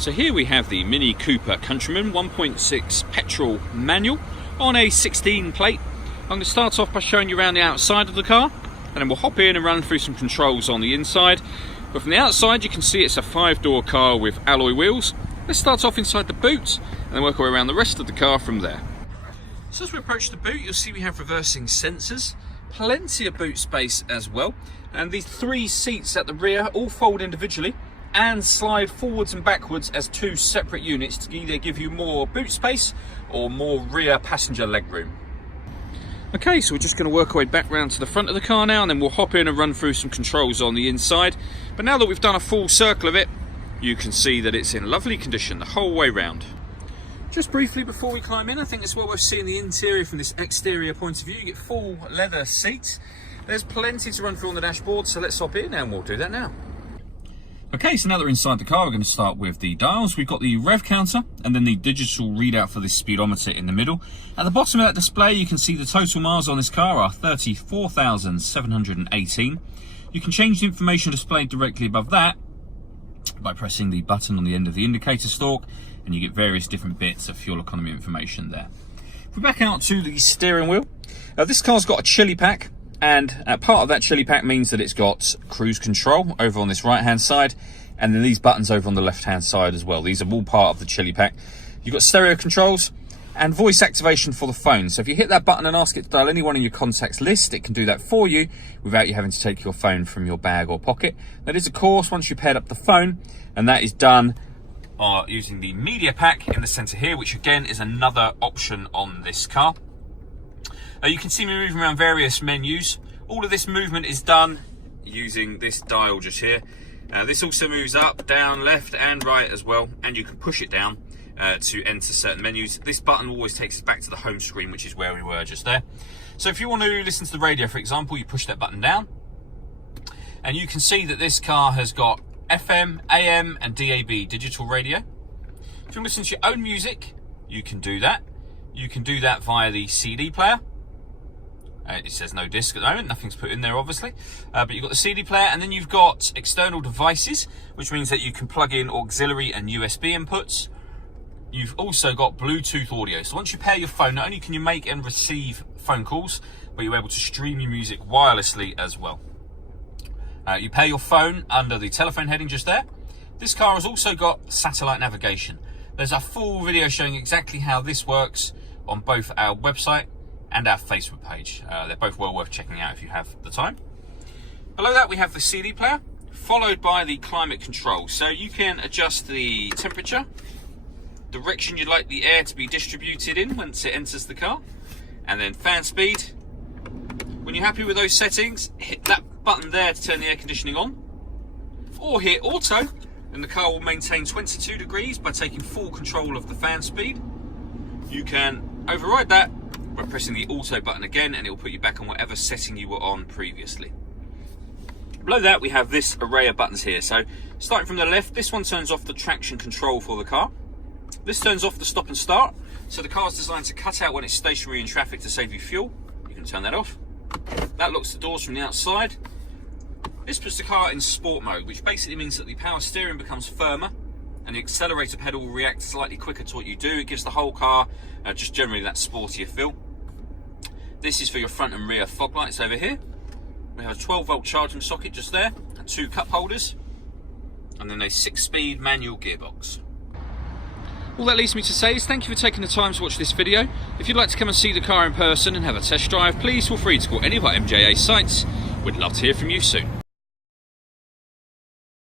So here we have the Mini Cooper Countryman 1.6 petrol manual on a 16 plate. I'm going to start off by showing you around the outside of the car, and then we'll hop in and run through some controls on the inside. But from the outside you can see it's a 5-door car with alloy wheels. Let's start off inside the boot and then work our way around the rest of the car from there. So as we approach the boot, you'll see we have reversing sensors, plenty of boot space as well, and these 3 seats at the rear all fold individually and slide forwards and backwards as 2 separate units to either give you more boot space or more rear passenger legroom. Okay, so we're just going to work our way back round to the front of the car now, and then we'll hop in and run through some controls on the inside. But now that we've done a full circle of it, you can see that it's in lovely condition the whole way round. Just briefly before we climb in, I think it's what we're seeing the interior from this exterior point of view. You get full leather seats. There's plenty to run through on the dashboard, so let's hop in and we'll do that now. Okay, so now that we're inside the car, we're going to start with the dials. We've got the rev counter and then the digital readout for this speedometer in the middle. At the bottom of that display, you can see the total miles on this car are 34,718. You can change the information displayed directly above that by pressing the button on the end of the indicator stalk, and you get various different bits of fuel economy information there. If we back out to the steering wheel, this car's got a chili pack. And part of that chili pack means that it's got cruise control over on this right hand side, and then these buttons over on the left hand side as well. These are all part of the chili pack. You've got stereo controls and voice activation for the phone. So if you hit that button and ask it to dial anyone in your contacts list, it can do that for you without you having to take your phone from your bag or pocket. That is, of course, once you've paired up the phone, and that is done using the media pack in the center here, which again is another option on this car. You can see me moving around various menus. All of this movement is done using this dial just here. This also moves up, down, left and right as well, and you can push it down to enter certain menus. This button always takes us back to the home screen, which is where we were just there. So if you want to listen to the radio, for example, you push that button down, and you can see that this car has got FM, AM and DAB digital radio. If you want to listen to your own music, you can do that. You can do that via the CD player. It says no disc at the moment, nothing's put in there obviously, but you've got the CD player, and then you've got external devices, which means that you can plug in auxiliary and USB inputs. You've also got Bluetooth audio, so once you pair your phone, not only can you make and receive phone calls, but you're able to stream your music wirelessly as well. You pair your phone under the telephone heading just there. This car has also got satellite navigation. There's a full video showing exactly how this works on both our website and our Facebook page. They're both well worth checking out if you have the time. Below that we have the CD player, followed by the climate control. So you can adjust the temperature, direction you'd like the air to be distributed in once it enters the car, and then fan speed. When you're happy with those settings, hit that button there to turn the air conditioning on, or hit auto, and the car will maintain 22 degrees by taking full control of the fan speed. You can override that by pressing the auto button again, and it will put you back on whatever setting you were on previously. Below that we have this array of buttons here. So starting from the left, this one turns off the traction control for the car. This turns off the stop and start, so the car is designed to cut out when it's stationary in traffic to save you fuel. You can turn that off. That locks the doors from the outside. This puts the car in sport mode, which basically means that the power steering becomes firmer and the accelerator pedal will react slightly quicker to what you do. It gives the whole car just generally that sportier feel. This is for your front and rear fog lights over here. We have a 12-volt charging socket just there, and 2 cup holders, and then a 6-speed manual gearbox. All that leaves me to say is thank you for taking the time to watch this video. If you'd like to come and see the car in person and have a test drive, please feel free to call any of our MJA sites. We'd love to hear from you soon.